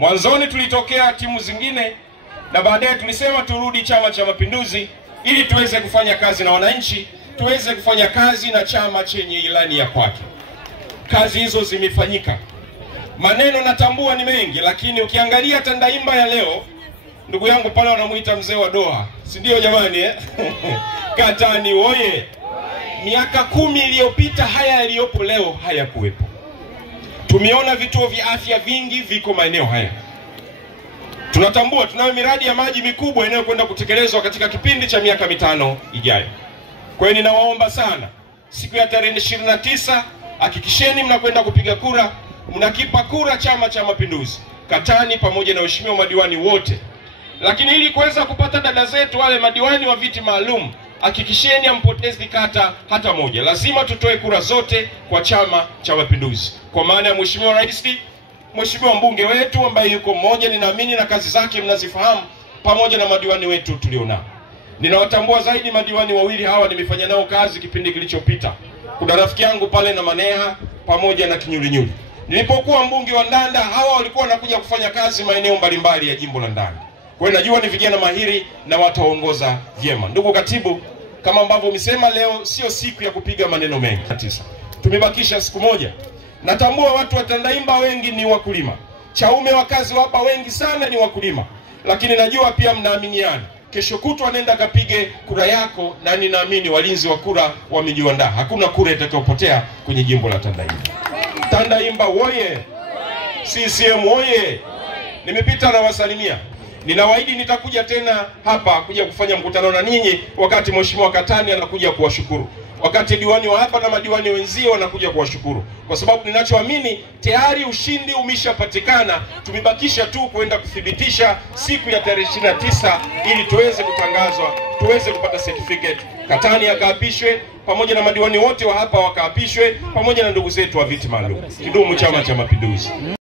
Mwanzoni tulitokea timu zingine na baadaye tulisema turudi Chama cha Mapinduzi ili tuweze kufanya kazi na wananchi, tuweze kufanya kazi na chama chenye ilani ya kwake. Kazi hizo zimefanyika. Maneno natambua ni mengi, lakini ukiangalia Tandaimba ya leo, ndugu yangu pale wanamuita mzee wa doha, si ndio jamani Katani oye! Miaka 10 iliyopita haya yaliyopo leo hayakuwepo. Tumeona vituo vya afya vingi viko maeneo haya. Tunatambua tunayo miradi ya maji mikubwa inayokwenda kutekelezwa katika kipindi cha miaka 5 ijayo. Kwa hiyo ninawaomba sana, siku ya tarehe 29 hakikisheni mnakwenda kupiga kura, mnakipa kura Chama cha Mapinduzi Katani pamoja na waheshimiwa madiwani wote. Lakini ili kuweza kupata dada zetu wale madiwani wa viti maalum, hakikisheni hampotezi kata hata moja. Lazima tutoe kura zote kwa Chama cha Mapinduzi. Kwa maana ya Mheshimiwa Rais, Mheshimiwa mbunge wetu ambaye yuko mmoja, ninaamini na kazi zake mnazifahamu, pamoja na madiwani wetu tulionao. Ninawatambua zaidi madiwani wawili hawa, nimefanya nao kazi kipindi kilichopita. Kuna rafiki yangu pale na Maneha pamoja na Kinyulinyuli. Nilipokuwa mbunge wa Ndanda, hawa walikuwa wanakuja kufanya kazi maeneo mbalimbali ya jimbo la Ndanda. Kwa hiyo najua ni vijana mahiri na wataongoza vyema. Ndugu katibu, kama ambavyo umesema, leo sio siku ya kupiga maneno mengi. Tumebakisha siku moja. Natambua watu wa Tandaimba wengi ni wakulima. Chaume wakazi hapa wengi sana ni wakulima. Lakini najua pia mnaaminiana. Kesho kutwa nenda kapige kura yako, na ninaamini walinzi wa kura wamejiandaa. Hakuna kura itakayopotea kwenye jimbo la Tandaimba. Tandaimba oye! CCM oye! Nimepita na wasalimia. Ninawaahidi nitakuja tena hapa kuja kufanya mkutano na ninyi wakati Mheshimiwa Katani anakuja kuwashukuru. Wakati diwani wa hapa na madiwani wenzio wanakuja kuwashukuru. Kwa sababu ninachoamini tayari ushindi umeshapatikana. Tumebakisha tu kwenda kuthibitisha siku ya tarehe 29 ili tuweze kutangazwa, tuweze kupata certificate. Katani akaapishwe pamoja na madiwani wote wa hapa wakaapishwe pamoja na ndugu zetu wa viti maalum. Kidumu Chama cha Mapinduzi!